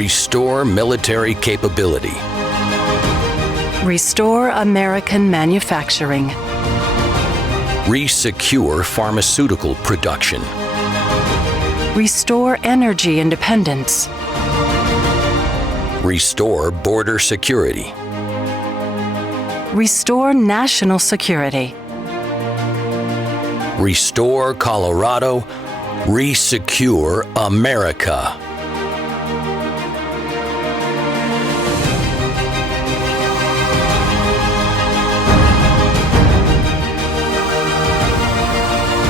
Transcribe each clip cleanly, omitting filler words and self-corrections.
Restore military capability. Restore American manufacturing. Resecure pharmaceutical production. Restore energy independence. Restore border security. Restore national security. Restore Colorado. Resecure America.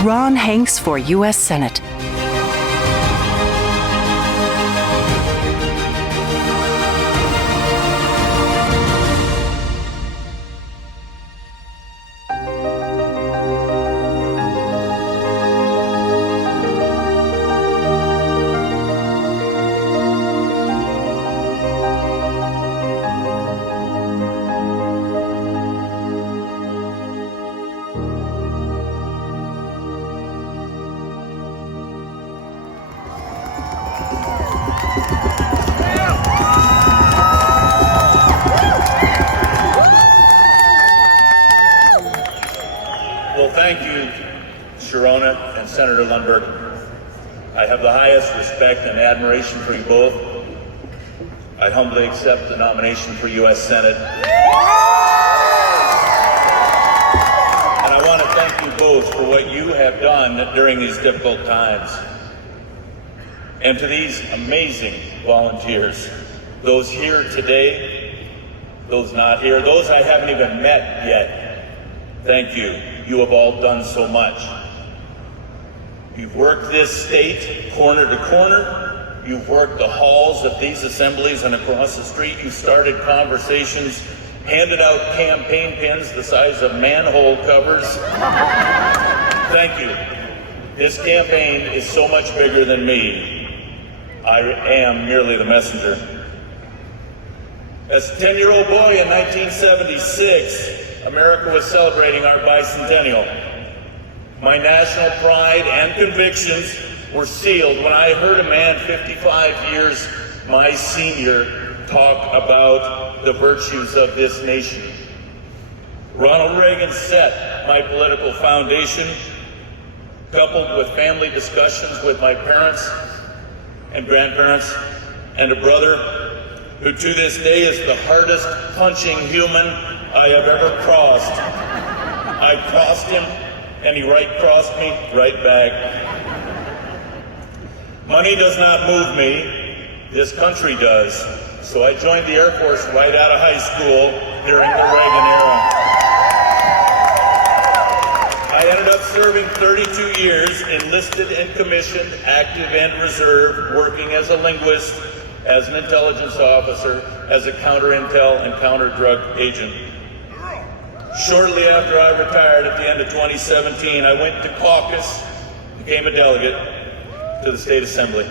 Ron Hanks for U.S. Senate. Well, thank you, Sharona and Senator Lundberg. I have the highest respect and admiration for you both. I humbly accept the nomination for U.S. Senate. And I want to thank you both for what you have done during these difficult times. And to these amazing volunteers, those here today, those not here, those I haven't even met yet, thank you. You have all done so much. You've worked this state corner to corner. You've worked the halls of these assemblies and across the street. You started conversations, handed out campaign pins the size of manhole covers. Thank you. This campaign is so much bigger than me. I am merely the messenger. As a 10-year-old boy in 1976, America was celebrating our bicentennial. My national pride and convictions were sealed when I heard a man 55 years my senior talk about the virtues of this nation. Ronald Reagan set my political foundation, coupled with family discussions with my parents and grandparents and a brother who to this day is the hardest punching human I have ever crossed. I crossed him, and he crossed me right back. Money does not move me. This country does. So I joined the Air Force right out of high school during the Reagan era. I ended up serving 32 years, enlisted and commissioned, active and reserve, working as a linguist, as an intelligence officer, as a counter-intel and counter-drug agent. Shortly after I retired at the end of 2017, I went to caucus, became a delegate to the State Assembly.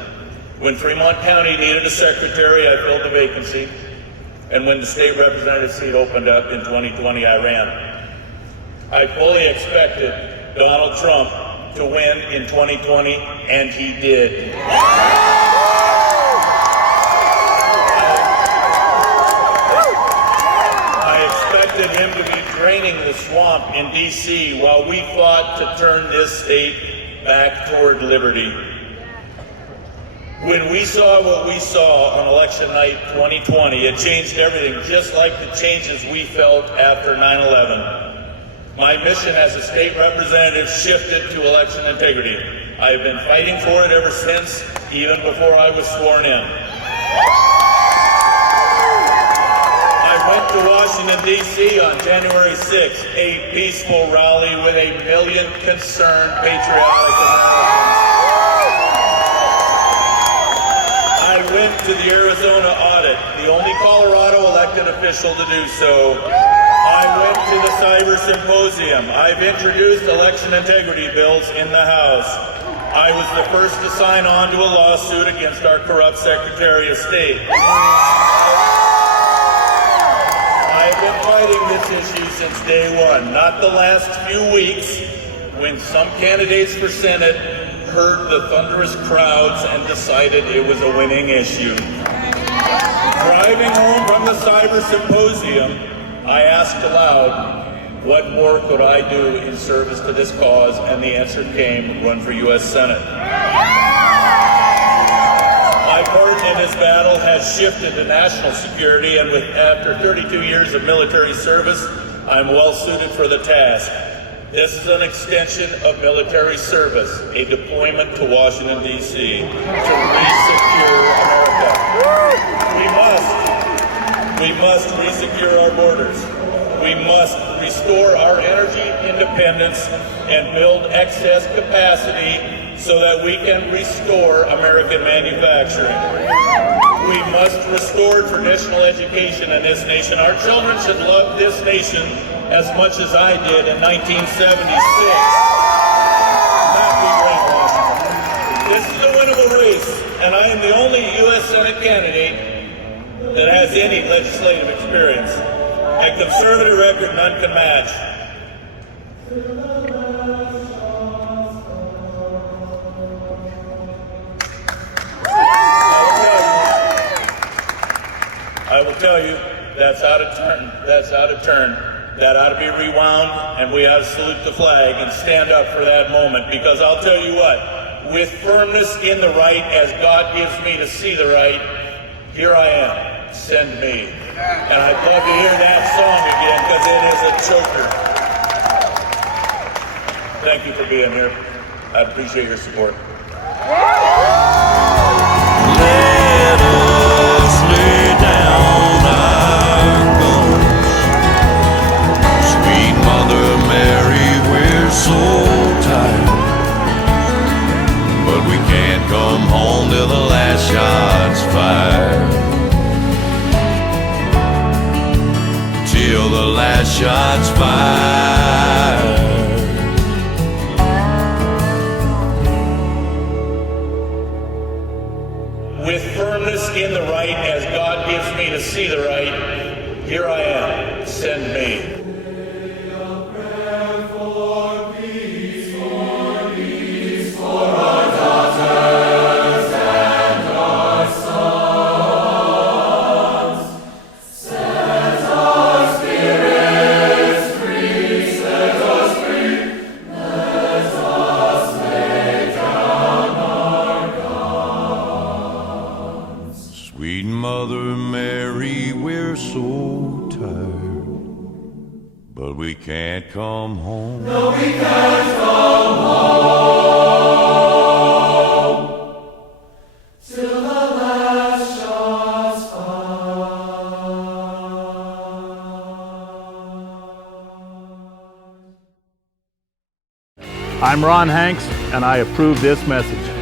When Fremont County needed a secretary, I filled the vacancy. And when the state representative seat opened up in 2020, I ran. I fully expected Donald Trump to win in 2020, and he did. Him to be draining the swamp in D.C. while we fought to turn this state back toward liberty. When we saw what we saw on election night 2020, it changed everything, just like the changes we felt after 9/11. My mission as a state representative shifted to election integrity. I have been fighting for it ever since, even before I was sworn in. Went to Washington, D.C. on January 6th, a peaceful rally with 1 million concerned, patriotic Americans. I went to the Arizona audit, the only Colorado elected official to do so. I went to the Cyber Symposium. I've introduced election integrity bills in the House. I was the first to sign on to a lawsuit against our corrupt Secretary of State. I've been fighting this issue since day one, not the last few weeks when some candidates for Senate heard the thunderous crowds and decided it was a winning issue. Driving home from the Cyber Symposium, I asked aloud, what more could I do in service to this cause? And the answer came, run for U.S. Senate. My part in this battle has shifted to national security, and after 32 years of military service, I'm well suited for the task. This is an extension of military service, a deployment to Washington, D.C. to re-secure America. We must re-secure our borders. We must restore our energy independence and build excess capacity so that we can restore American manufacturing. We must restore traditional education in this nation. Our children should love this nation as much as I did in 1976. Not be brainwashed. This is a winnable race, and I am the only U.S. Senate candidate that has any legislative experience. A conservative record none can match. I will tell you, that's out of turn. That's out of turn. That ought to be rewound, and we ought to salute the flag and stand up for that moment, because I'll tell you what, with firmness in the right, as God gives me to see the right, here I am, send me. And I'd love to hear that song again, because it is a choker. Thank you for being here. I appreciate your support. Let us lay down our guns. Sweet Mother Mary, we're so tired, but we can't come home till the last shot's fired. Till the last shot's fired. With firmness in the right, as God gives me to see the right, here I am, send me. Sweet Mother Mary, we're so tired, but we can't come home. No, we can't come home till the last shot's fired. I'm Ron Hanks, and I approve this message.